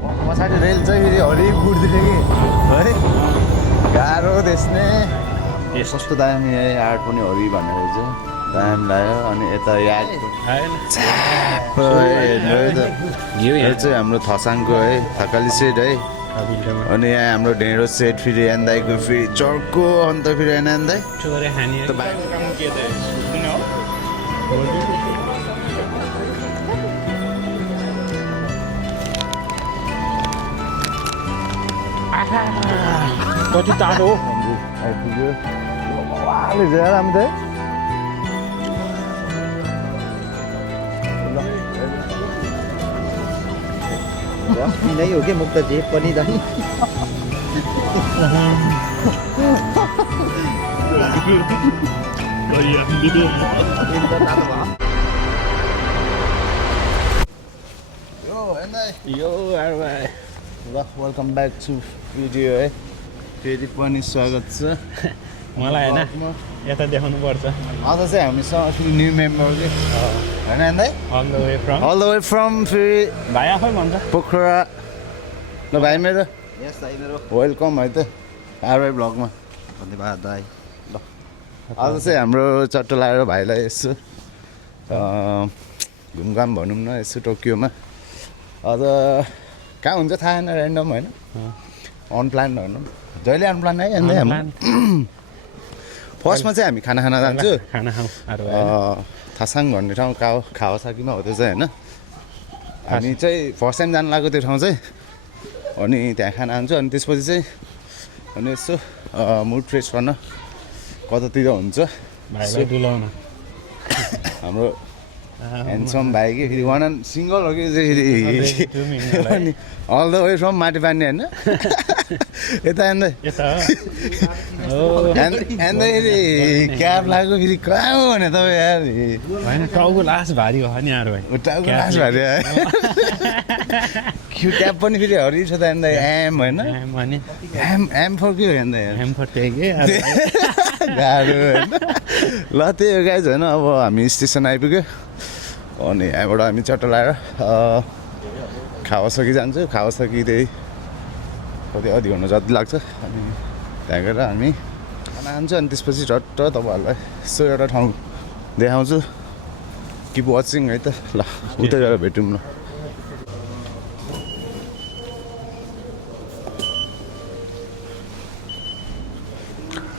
पछाडि रेल चाहिँ फेरि हरिक उड्दिने कि है गाह्रो देख्ने कस्तो दामी है आर्ट पनि हरि भन्ने रहेछ दामी लाग्यो अनि यता याद यो चाहिँ हाम्रो थसाङको है थकाली सेट है अनि यहाँ हाम्रो ढेँडो सेट फेरि एन्दाईको फेरि चर्को अन्त फेरि एन्दाई कति टाढो हो आइपुग्यो राम्रो नै हो कि मुक्त जे पनि दाइ वेलकम ब्याक टु भिडियो है फेरि पनि स्वागत छ मलाई होइन यता देखाउनु पर्छ आज चाहिँ हामीसँग फेरि न्यू मेम्बर कि होइन दाइ अल द वे फ्रम फेरि भाइ आफै भन्छ पोखरा ल भाइ मेरो यस दाइ मेरो वेलकम है त आरवाई ब्लगमा धन्यवाद दाइ ल आज चाहिँ हाम्रो चट्टो लगाएर भाइलाई यसो घुमघाम भनौँ न यसो टोकियोमा अझ कहाँ हुन्छ थाहा छैन ऱ्यान्डम होइन अनप्लान भनौँ जहिले अनप्लान है अन्त फर्स्टमा चाहिँ हामी खाना खान जान्छु खाना खाउँ थासाङ भन्ने ठाउँ खावासाकीमा हो त्यो चाहिँ होइन हामी चाहिँ फर्स्ट टाइम जानु लाग्यो त्यो ठाउँ चाहिँ अनि त्यहाँ खाना खान्छु अनि त्यसपछि चाहिँ अनि यसो मुड फ्रेस गर्न कतातिर हुन्छ हाम्रो ह्यान्डसम भाइ कि फेरि वान एन्ड सिङ्गल हो कि फेरि अनि अल द वे फ्रम माटी पानी होइन यता एन्दै फेरि क्याब लाग्यो फेरि कहाँ हो भने तपाईँ यार होइन टाउको लास्ट भारी हो नि यार भाइ टाउको लास्ट भारी क्याब पनि फेरि हरि छ त एन्दा एम होइन एम फर के हो एन्दा एम फर त्यही के गाह्रो होइन ल त्यही हो गाइज होइन अब हामी स्टेसन आइपुग्यो अनि यहाँबाट हामी चट्टो लगाएर खावासकी जान्छु खावासकी त्यही कति आधी घन्टा जति लाग्छ अनि त्यहाँ गएर हामी खाना खान्छु अनि त्यसपछि झट्ट तपाईँहरूलाई यसो एउटा ठाउँ देखाउँछु किप वाचिङ है त ल उतै गएर भेटौँ न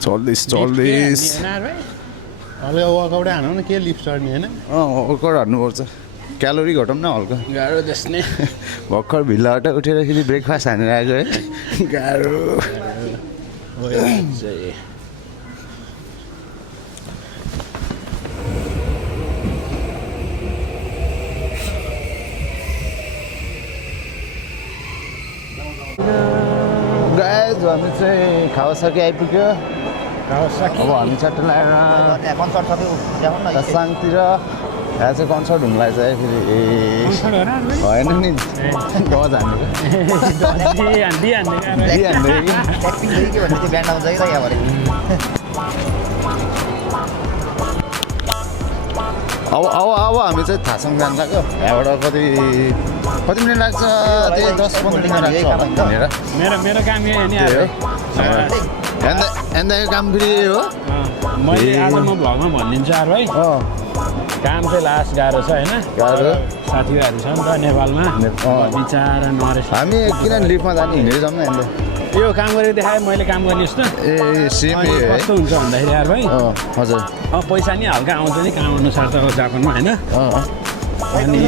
चल्दैछ हल्का वर्कआउट हानु न के लिफ्ट चढ्ने होइन वर्कआउट हान्नुपर्छ क्यालोरी घटाउँ न हल्का गाह्रो देख्ने भर्खर भिल्लाबाट उठेर फेरि ब्रेकफास्ट हानेर आएको है गाह्रो गाइज हामी चाहिँ खावासकी आइपुग्यो अब हामी चट्टो लगाएर कन्सर्ट छ त्यो खरसाङतिर यहाँ चाहिँ कन्सर्ट हुनु लाग्छ है फेरि होइन नि गज अब हामी चाहिँ थासँग जानु लाग्यो यहाँबाट कति मिनट लाग्छ त्यही 10-15 मिनट लाग्छ भनेर मेरो काम यही नि एन्दाको काम फेरि हो मैले आज म भ्लगमा भनिदिन्छु यार भाइ काम चाहिँ लास्ट गाह्रो छ होइन गाह्रो साथीभाइहरू छ नि त नेपालमा बिचारा नरेश हामी किन लिफ्टमा जाने हिँडेर जाउँ न अन्त यो काम गरेर देखाएँ मैले काम गर्ने जस्तो सेम कस्तो हुन्छ भन्दाखेरि यार भाइ हजुर अब पैसा नि हल्का आउँछ नि काम अनुसार त जापानमा होइन अनि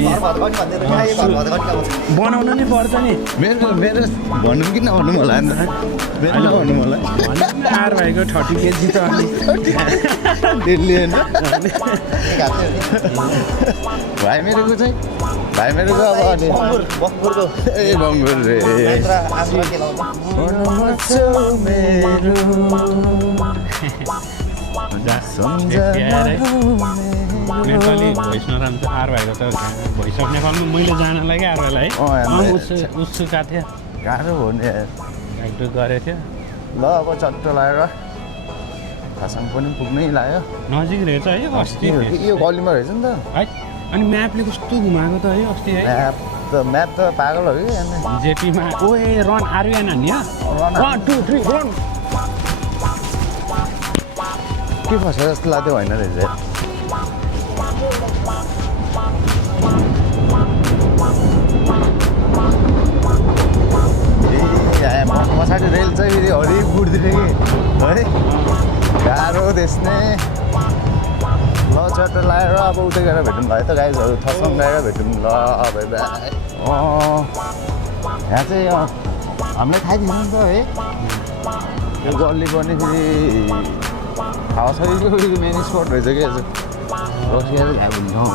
बनाउनु नि पर्छ नि मेरो भनौँ कि नभनौँ होला नि मेरो नभनौँ होला आर भाइको 30 केजी त दिल्ली होइन भाइ मेरोको चाहिँ भाइ मेरोको अब ए बङ्गुर रे नेपाली भोइस नराम्रो आर भाइको त भोइस अफ नेपालमा मैले जानलाई क्या आर भाइलाई उत्सुका थियो गाह्रो हो नि एकटु गरेको थियो ल अब चट्टो लगाएर खासाङ पनि पुग्नै लाग्यो नजिक रहेछ है अस्ति यो गलीमा रहेछ नि त है अनि म्यापले कस्तो घुमाएको त है अस्ति है त म्याप त पागल हो कि जेपीमा ओए रन आर्यन नि 1 2 3 रन के फस जस्तो लाग्यो होइन रहेछ पछाडि रेल चाहिँ फेरि हरिक बुढ्दिने कि है गाह्रो देख्ने ल चट्ट लगाएर अब उतै गएर भेटौँ है त गाइजहरू थसम गएर भेटौँ ल बाई बाई यहाँ चाहिँ हामीलाई थाहा थिएन नि त है यो गल्ली पनि फेरि हावा छैको मेन स्पट रहेछ कि आज रसिया चाहिँ घाउ ठाउँ हो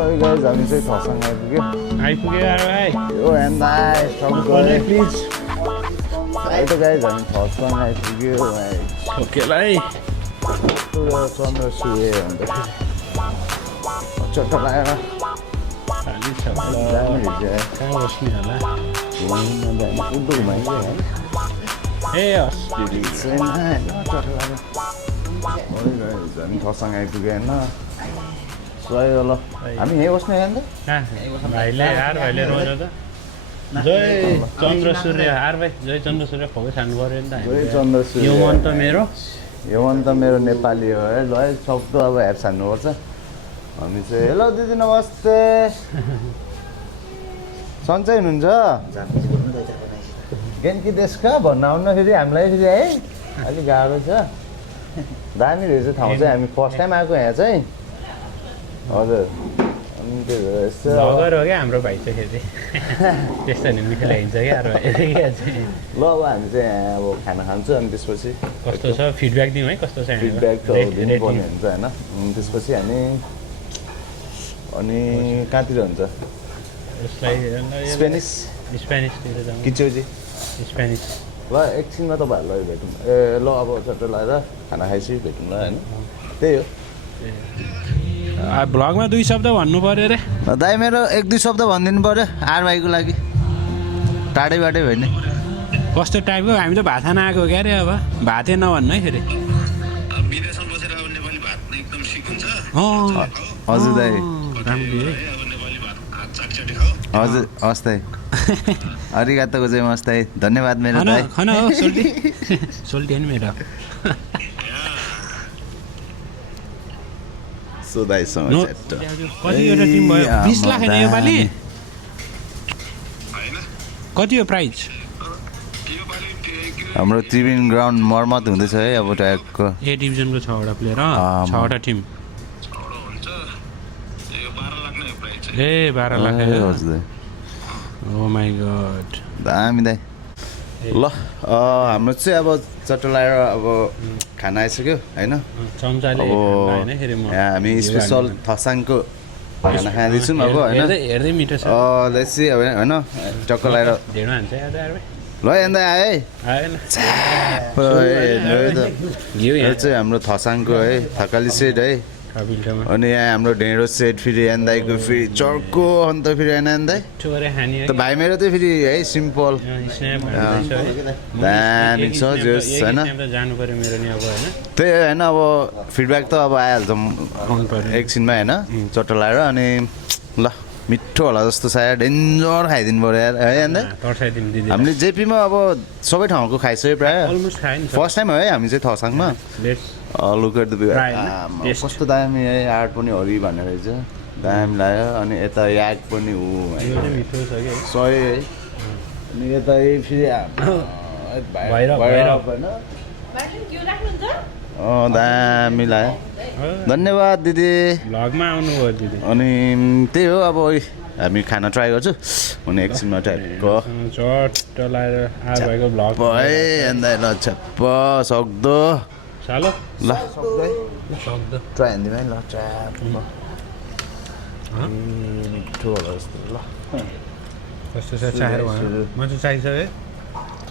कि गाइज हामी चाहिँ थसङ आइपुग्यो यो प्लिज अहिले त गाइज हामी थसङ आइपुग्यो चन्द्रसूर्य अन्त चट्ट लगाएर हामी थसङ आइपुग्यो होइन सही हो ल हामी यहीँ बस्ने होइन भाइले रोज त जय चन्द्रसूर्य भाइ जय चन्द्रसूर्य फोकस हान्नु पऱ्यो नि त जय चन्द्रसूर्य यो मन त मेरो नेपाली हो है ल है सक्दो अब हेर्स हान्नुपर्छ हामी चाहिँ हेलो दिदी नमस्ते सन्चै हुनुहुन्छ गेन्की देशका भन्न आउनु फेरि हामीलाई फेरि है अलिक गाह्रो छ दामी रहेछ ठाउँ चाहिँ हामी फर्स्ट टाइम आएको यहाँ चाहिँ हजुर अनि त्यही भएर यसो भगर हो क्या हाम्रो भाइ चाहिँ फेरि त्यस्तो नि मिठो लागिन्छ क्या ल अब हामी चाहिँ यहाँ अब खाना खान्छौँ अनि त्यसपछि कस्तो छ फिडब्याक दिउँ है कस्तो छ फिडब्याक त दिनुपर्ने हुन्छ होइन त्यसपछि हामी अनि कहाँतिर हुन्छ उसलाई स्पेनिसतिर जाउँ किचौजी स्पेनिस ल एकछिनमा तपाईँहरूलाई भेटौँ ए ल अब चट्ट लगाएर खाना खाएपछि भेटौँ ल होइन त्यही हो भ्लगमा 2 शब्द भन्नु पऱ्यो रे दाइ मेरो 1-2 शब्द भनिदिनु पऱ्यो आर भाइको लागि टाढैबाटै होइन कस्तो टाइपको हामी त भात खान आएको क्या अरे अब भातै नभन्नु है फेरि हजुर दाइ हजुर हस् दाइ अरिगातो गोजाइमास दाइ धन्यवाद मेरो दाइ खान हो सोल्टी सोल्टी होइन मेरो सो दाइसँग कतिवटा टिम भयो 20 लाख होइन योपालि कति हो प्राइज हाम्रो त्रिवेणी ग्राउन्ड मर्मत हुँदैछ है अब ट्यागको ए डिभिजनको 6वटा प्लेयर 6वटा टिम ए 12 लाख हजुर ओ माई गॉड दामी दाइ ल हाम्रो चाहिँ अब चट्ट लगाएर अब खाना आइसक्यो होइन अब हामी स्पेसल थसाङको खाना खाँदैछौँ अब होइन हेर्दै मिठो छ लेट्सी अब होइन टक्क लगाएर ढेँडो हान्छ ल हेर्दै आए यो चाहिँ हाम्रो थसाङको है थकाली सेट है अनि यहाँ हाम्रो ढेँडो सेट फेरि दाइको फेरि चर्को अन्त फेरि दाइ त भाइ मेरो चाहिँ फेरि है सिम्पल दामी छ जोस् होइन त्यही होइन अब फिडब्याक त अब आइहाल्छ एकछिनमा होइन चट्ट लगाएर अनि ल मिठो होला जस्तो छ यार डेन्जर खाइदिनु पऱ्यो यार है अन्त हामीले जेपीमा अब सबै ठाउँको खाइसक्यो प्रायः फर्स्ट टाइम हो है हामी चाहिँ थसाङमा लुक एट द भ्यू कस्तो दामी है आर्ट पनि हरि भन्ने रहेछ दामी लाग्यो अनि यता याक पनि सही है अनि यता फेरि दामी लाग्यो धन्यवाद दिदी भ्लगमा आउनुभयो दिदी अनि त्यही हो अब हामी खाना ट्राई गर्छु अनि एकछिनमा टाइपको चट्ट लगाएर आज भएको भ्लग है अन्त ल छप्प सक्दो चालो ल सक्दो ट्राई हान्दिउँ है ल ट्याप मिठो होला जस्तो ल कस्तो छ चाहेर म चाहिँ चाहिसकेँ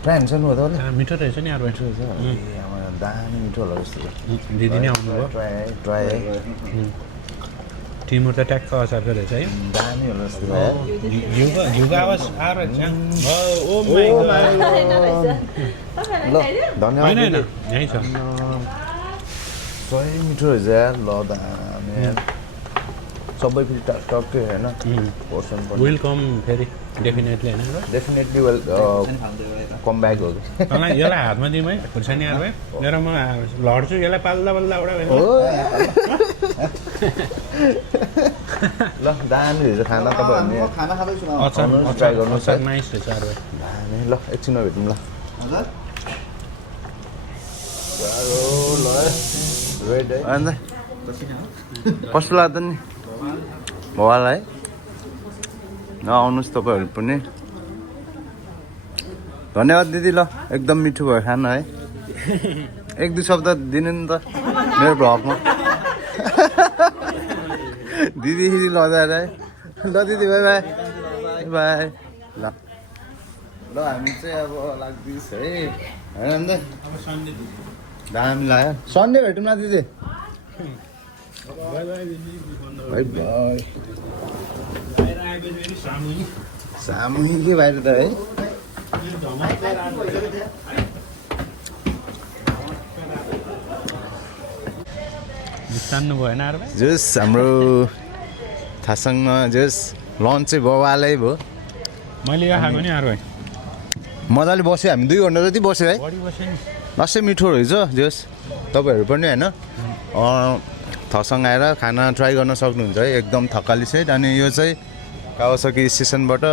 ट्राई हुन्छ नि हो त मिठो रहेछ नि यार मिठो रहेछ दामी मिठो होला जस्तो दिदी नै आउनुभयो ट्राई है टिमुर त ट्याक्क अचारको रहेछ है दामी होला जस्तो घिउको आवाज आएर ल धन्यवाद होइन यहीँ छ सही मिठो रहेछ यार ल दामी यार सबै फेरि टक्कै होइन पोर्सन पनि विल कम फेरि डेफिनेटली होइन डेफिनेटली वेल कम ब्याक हो कि तँलाई यसलाई हातमा दिउँ है खुर्सानी यार भाइ लिएर म लड्छु यसलाई पाल्दा पाल्दा एउटा ल दामी रहेछ खाना तपाईँहरूले खाना खाँदैछु न ट्राई गर्नुहोस् है नाइस रहेछ यार भाइ दामी ल एकछिनमा भेटौँ ल हजुर ल रेड है अन्त कस्तो लाग्दैन नि भवाला है आउनुहोस् तपाईँहरू पनि धन्यवाद दिदी ल एकदम मिठो भयो खाना है एक दुई शब्द दिनु नि त मेरो भ्लगमा दिदी लजाएर है ल दिदी बाई बाई बाई ल ल हामी चाहिँ अब लाग्दैछ है होइन अन्त दामी लाग्यो सन्डे भेटौँ न दिदी बाई बाई सामूहिकै बाहिर त है तान्नु भएन यार भाइ जस हाम्रो थासँग जस लन्च चाहिँ बवालै भयो मैले यो खाएको नि यार भाइ मजाले बस्यो हामी 2 घन्टा जति बस्यो है बढी बस्यो नि लास्टै मिठो रहेछ जस तपाईँहरू पनि होइन थसँग आएर खाना ट्राई गर्न सक्नुहुन्छ है एकदम थकाली सेट अनि यो चाहिँ कावासाकी स्टेसनबाट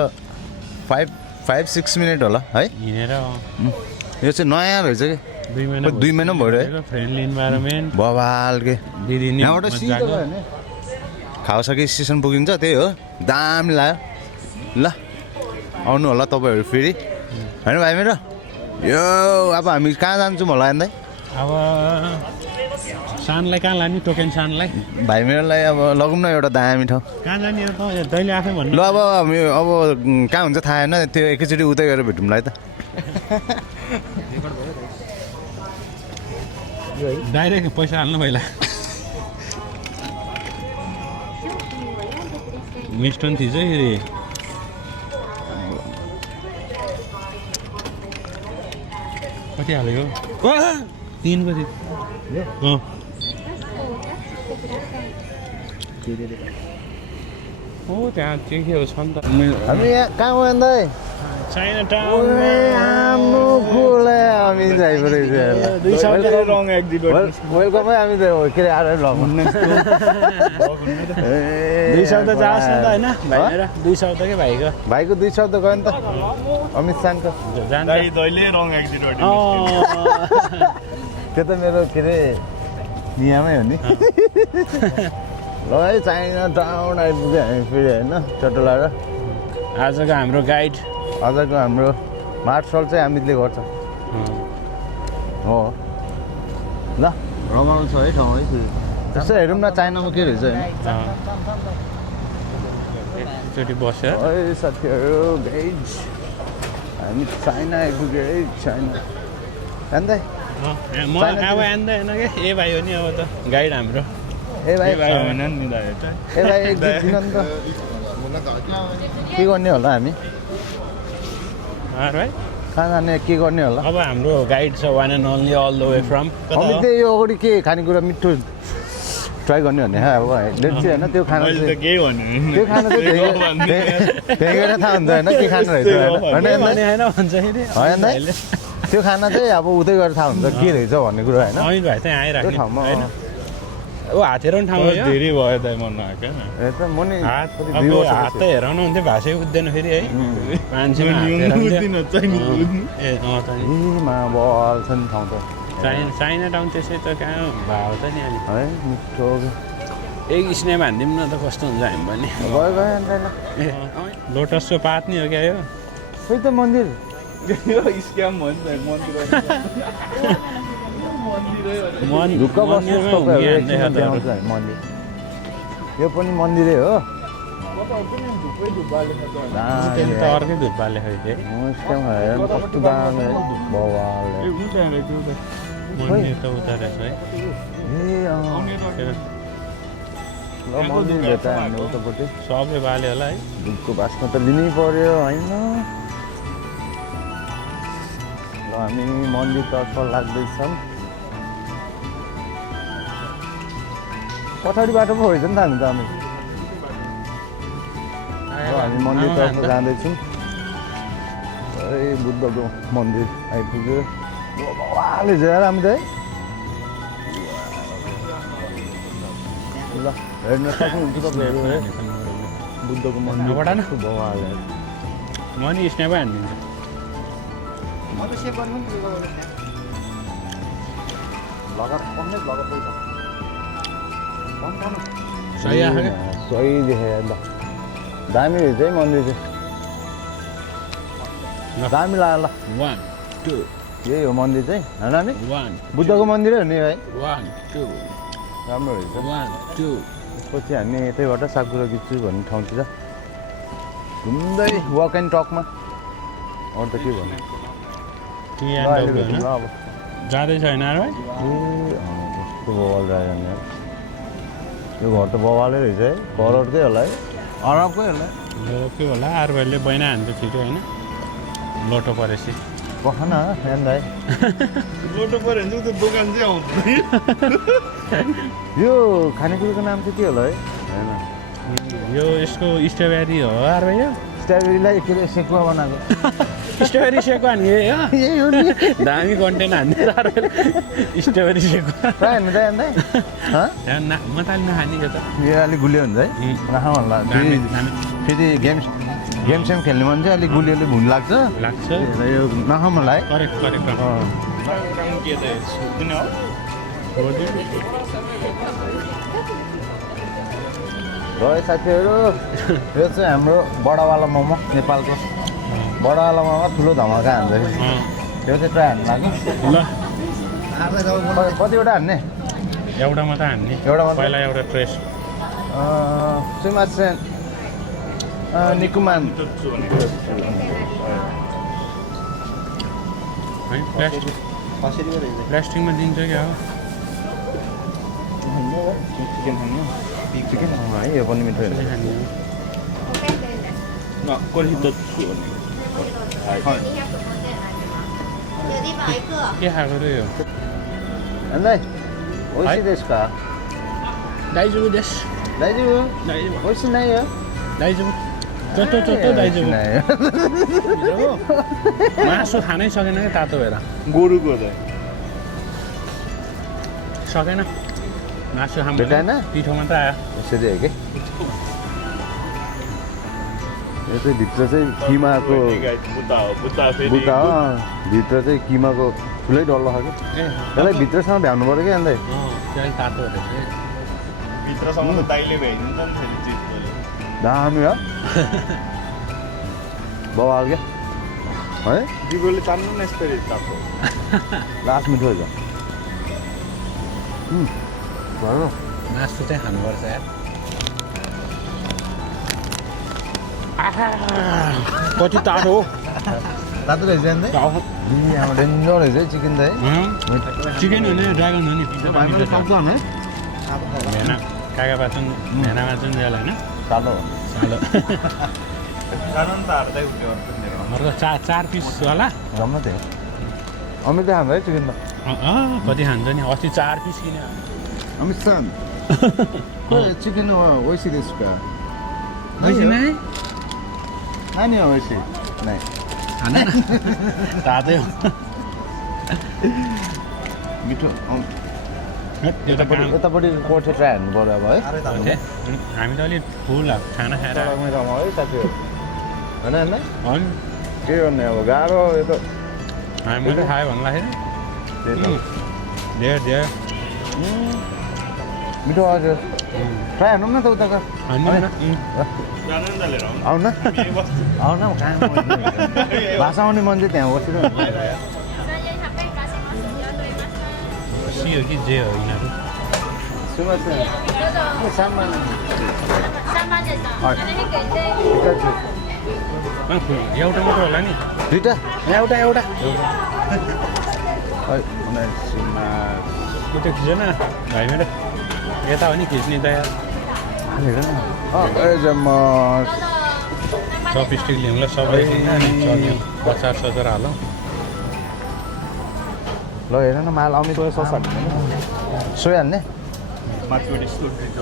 5-6 मिनट होला है हिँडेर यो चाहिँ नयाँ रहेछ कि 2 महिना भयो है फ्रेन्डली इन्भाइरोमेन्ट बवाल के दिदी नि यहाँबाट सिधै गयो भने कावासाकी स्टेसन पुगिन्छ त्यही हो दामी लाग्यो ल आउनु होला तपाईँहरू फेरि होइन भाइ मेरो यो अब हामी कहाँ जान्छौँ होला अन्त अब सानलाई कहाँ लाने टोकेन सानलाई भाइ मेरोलाई अब लगौँ न एउटा दामी ठाउँ कहाँ जाने तैँले आफै भन्नु ल अब हामी अब कहाँ हुन्छ थाहा होइन त्यो एकैचोटि उतै गएर भेटौँला है त डाइरेक्ट पैसा हाल्नु पहिला मिस्टन थिएछ फेरि कति हालेको 3 कति हो त्यहाँ के के हो छ नि त हामी यहाँ कहाँ हो अन्त चाइना टाउन हामी वेलकम है हामी के अरे आएर भ्लग 2 शब्द जाओस् न त होइन भाइ मेरा 2 शब्द के भाइको भाइको 2 शब्द गयो नि त अमित शाहको त्यो त मेरो के अरे नियमै हो नि ल है चाइना टाउन आइपुग्यो हामी फेरि होइन चटोलाएर आजको हाम्रो गाइड आजको हाम्रो मार्सल चाहिँ हामीले गर्छ हो ल रमाउनु छ है ठाउँ है त्यसो हेरौँ न चाइनामा के रहेछ होइन एकचोटि बस्यो है साथीहरू गाइड हामी चाइना आइपुग्यो है चाइना अन्त म अब आन्दैन के ए भाइ हो नि अब त गाइड हाम्रो ए भाइ होइन नि त ए भाइ एक दुई दिन नि त के गर्ने होला हामी भाइ कहाँ जाने के गर्ने होला अब हाम्रो गाइड छ one and only all the way from हामी त्यही यो अगाडि के खानेकुरा मिठो ट्राई गर्ने भने अब लेट चाहिँ होइन त्यो खाना चाहिँ त्यो खाना चाहिँ गएर थाहा हुन्छ होइन के खानु रहेछ होइन होइन त्यो खाना चाहिँ अब उतै गएर थाहा हुन्छ के रहेछ भन्ने कुरो होइन अमित भाइ चाहिँ आइराख्ने त्यो ठाउँमा ऊ हात हेराउनु ठाउँ धेरै भयो त मन आएको ए त म नि हात त हेराउनु हुन्थ्यो भाषै बुझ्दैन फेरि है मान्छे ए मा बल छ नि ठाउँ त चाइना टाउन त्यसै त कहाँ भाउ छ नि अहिले है मिठो एक स्नेप हानिदिउँ न त कस्तो हुन्छ हामी पनि गयो गयो अन्त ए लोटसको पात नि हो क्या यो खोइ त मन्दिर ढुक्क बस्नुहोस् तपाईँहरू एकछिन देखाउँछ हामी मन्दिर यो पनि मन्दिरै हो अर्कै धुप बाले खै कस्तो दामी बवाल मन्दिर त उता रहेछ है ल मन्दिर भेट्छ हामीले उतापट्टि सबै बाले होला है धुपको बास्न त लिनै पर्यो होइन ल हामी मन्दिरतर्फ लाग्दैछौँ पछाडि बाटो पो होइन नि त हामी त अनि हामी मन्दिरतर्फ जाँदैछौँ बुद्धको मन्दिर आइपुग्यो बाबाले जाएर हामी त है ल हेर्न सक्नुहुन्छ तपाईँहरू है बुद्धको मन्दिर बाबाले म नि स्न्यापै हानिदिन्छु सही आएको क्या सही देखेँ ल दामी रहेछ है मन्दिर चाहिँ दामी लाग्यो ल 1 2 यही हो मन्दिर चाहिँ होइन नि 1 बुद्धको मन्दिरै हो नि है 1 2 राम्रो रहेछ 1 2 पछि हामी यतैबाट साकुरा गिच्छु भन्ने ठाउँतिर घुम्दै वक एन्ड टकमा अरू त के भन्नु अब जाँदैछ होइन अरे भाइ कस्तो बवाल जाने यो घर त बवालै रहेछ है करोडकै होला है अरबकै होला के होला आर भाइले बैना हान्छ छिटो होइन लोटो परेपछि पख न हेर्नु भाइ लोटो पऱ्यो भने चाहिँ त्यो दोकान चाहिँ आउँदैन यो खानेकुरोको नाम चाहिँ के होला है होइन यो यसको स्ट्रबेरी हो आर भाइ यो स्ट्रबेरीलाई के अरे सेकुवा बनाएको स्ट्रबेरी सेको हान्ने यही हो नि दामी कन्टेन्ट हान्ने आर भाइले स्ट्रबेरी सेको प्रायः हेर्नु त हेर्दै म त अलि नखाने यो त यो अलिक गुलियो हुन्छ है राखौँ होला फेरि गेम सेम खेल्ने मन चाहिँ अलिक गुलियोले भुन लाग्छ यो नखाउँ होला है करेक्ट करेक्ट है साथीहरू यो चाहिँ हाम्रो बडावाला मोमो नेपालको बडावाला मोमो ठुलो धमाका हान्छ यो चाहिँ ट्राई हान्नु लाग्यो ल कतिवटा हान्ने एउटा मात्रै हान्ने एउटा मात्रै? पहिला एउटा ट्रेस सुमासेन निकुमान है प्लास्टिकमा दिन्छ क्या हो चिकन है यो पनि मिठो होइन के खाएको रे यो अन्दाइ ओइसी देश का दाइजु देश दाइजु दाइजु ओइसी नै हो दाइजु चोटो चोटो दाइजु नै हो मासु खानै सकेन क्या तातो भएर गोरुको त सकेन मासु खानु भेटाएन? पिठो मात्रै आयो यसरी हो कि यो चाहिँ भित्र चाहिँ किमाको बुट्टा हो भित्र चाहिँ किमाको ठुलै डल्लो खायो कि यसलाई भित्रसँग भ्याउनु पऱ्यो कि अन्त त्यो तातो रहेछ भित्रसम्म त दाइले भ्याइदिन्छ नि फेरि चिज दामी हो बवाल क्या है दिगोले तान्नु न यसरी तातो लास्ट मिठो हुन्छ भयो मासु चाहिँ खानुपर्छ यार कति तातो हो तातो रहेछ अन्त आमा डेन्जर रहेछ है चिकन त है चिकन हो नि ड्रागन हो नि सक्छ है भेना काका पाचन भेना माचन ज्याल होइन तातो सालो कानुन त हार्दै उठ्यो अर्को चार पिस होला जम्मा थियो अमित खान्छ है चिकन त कति खान्छ नि अस्ति 4 पिस किन्यो अमित सान चिकन ओइसी देशका नै नानी हो ओइसी नै खाना तातै हो मिठो यो त यतापट्टि कोठे ट्राई हान्नु पऱ्यो अब है हामी त अलिक फुल खाना खाएर है साथीहरू होइन होइन होइन के गर्ने अब गाह्रो यो त हामी मात्रै खायो भन्दाखेरि धेरै धेरै मिठो हजुर ट्राई हान्नु न त उताको आउन आउन कहाँ भाषा आउने मान्छे त्यहाँ बसिरहनु सी हो कि जे हो यिनीहरू सामान एउटा मात्र होला नि दुइटा एउटा एउटा त्यो त खिचेन भाइ मेरो यता हो नि खिच्ने त यार चपस्टिक ल्याउँ ल सबै चल्यो 50 हालौँ ल हेर न माल अमित सस हाल्ने सोया हाल्ने माथिबाट यस्तो ड्रिङ्क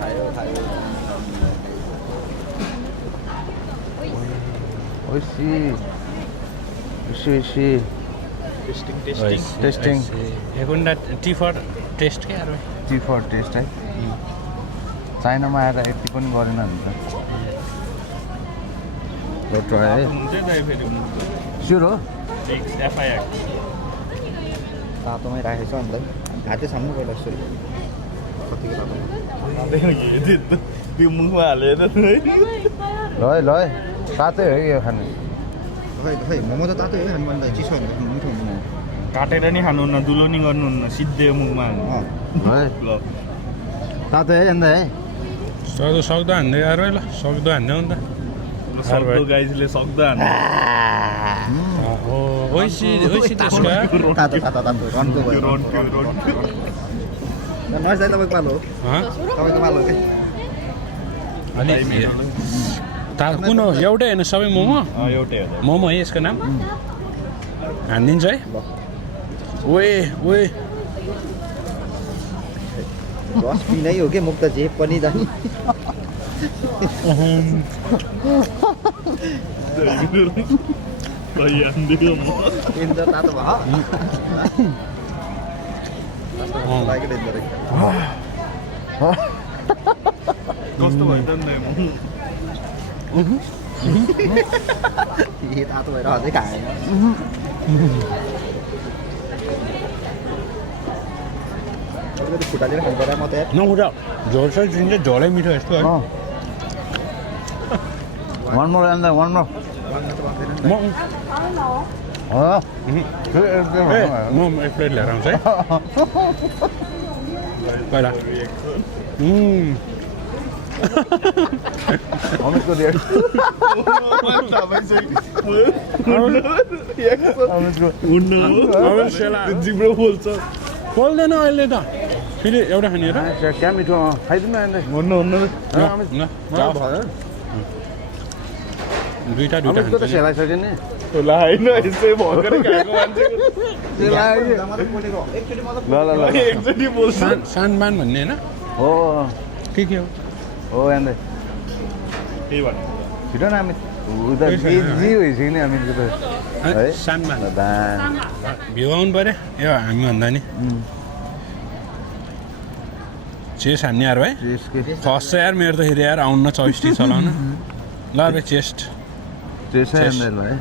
खायो ओइसी टेस्टिङ एकघन्टा टी फर टेस्ट के यार टी फर टेस्ट है चाइनामा आएर यति पनि गरेन भने त ट्राई है हुन्छ नि फेरि स्योर हो एफआइआर तातोमै राखेको छ अन्त हातै साम्नु पहिला यसो कतिको तातो त्यो मुखमा हालेर ल है तातै हो यो खानु खै मोमो त तातै हो खानु भन्दा चिसो हुन्छ मिठो हुँदैन काटेर नि खानुहुन्न दुलो नि गर्नुहुन्न सिधै मुखमा हाल्नु है ल तातै है अन्त है सक्दो हान्दै यार ल सक्दो हान्दै हो नि त सक्दो गाइजले सक्दो हान्नु ओइसी त्यसको तातो रनको भयो नर्स तपाईँको पालो हो तपाईँको पालो हो कि अलि कुन हो एउटै होइन सबै मोमो एउटै हो मोमो है यसको नाम हानिदिन्छ है ओए रस पिनै हो कि मुक्त जे पनि दामी भइहाल्दियो म तिन त तातो भयो लागेको रहेछ कस्तो भयो त नि तातो भएर अझै खाएन अलिकति खुट्टालेर खानु पर्यो म त नखुट्टा झोल चाहिँ दिन्छ झोलै मिठो यस्तो है one more and one more म एक प्लेट लिएर आउँछु है पहिला अमितको रेट जिब्रो बोल्छ खोल्दैन अहिले त फेरि एउटा खाने र क्या मिठो खाइदिनु हुन्न दुईटा अमितको त खान्छ सेलाइसक्यो नि होला होइन यसै भर्खरै खाएको मान्छेको ल एकचोटि बोल्छ सानमान भन्ने होइन हो के हो हो एन्दै त्यही भन्नु छिटो न अमित उता जी भइसक्यो नि अमितको त है सानमान दान भ्यू आउनु पऱ्यो ए हामी भन्दा नि चेस्ट हान्ने यार भाइ फर्स्ट यार मेरो त फेरि यार आउनु न चौस्टिक चलाउन ल भाइ चेस्ट त्यसै एन्दै भाइ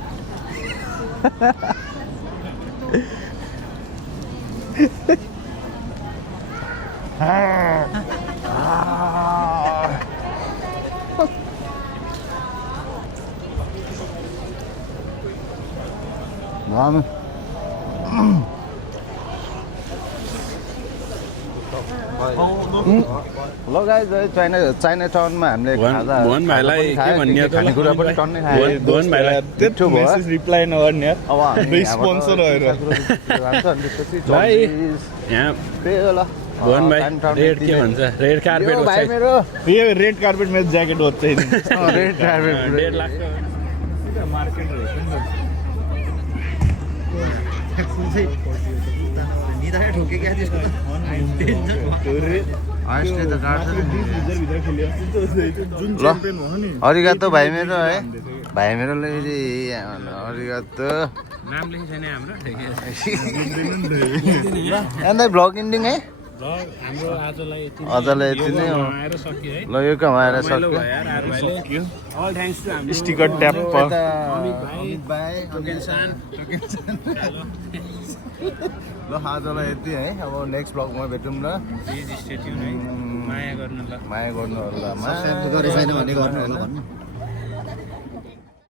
ल गाइज चाइना टाउनमा हामीले खाजा भुवन भाइलाई के भन्ने त खानेकुरा पनि टन्नै खायो भुवन भाइलाई त्यत्रो मेसेज रिप्लाई नगर्ने यार अब हामी स्पोन्सर भएर भाइ यहाँ भुवन भाइ रेड के भन्छ रेड कार्पेट भाइ मेरो यो रेड कार्पेट मेरो ज्याकेट होस् चाहिँ रेड कार्पेट 1.5 लाख मार्केट निदाले ठोके क्या त्यसको आइसले त काट्छ जुन ल अरिगातो भाइ मेरो है भाइ मेरोले फेरि अरिगातो नाम लेखेको छैन हाम्रो अन्त भ्लग इन्डिङ है हाम्रो आजलाई अझलाई यति नै हो आएर सकियो है ल यो कमाएर रमाइलो सक्यो भयो यार आर भाइले अल थ्याङ्क्स टु हाम्रो स्टिकर ट्याप अमित भाइ टोकेनसान ल आजलाई यति है अब नेक्स्ट भ्लगमा भेटौँ ल प्लिज स्टे ट्युन है माया गर्नु ल माया गर्नु होला सब्सक्राइब गरेको छैन भने गर्नु होला भन्नु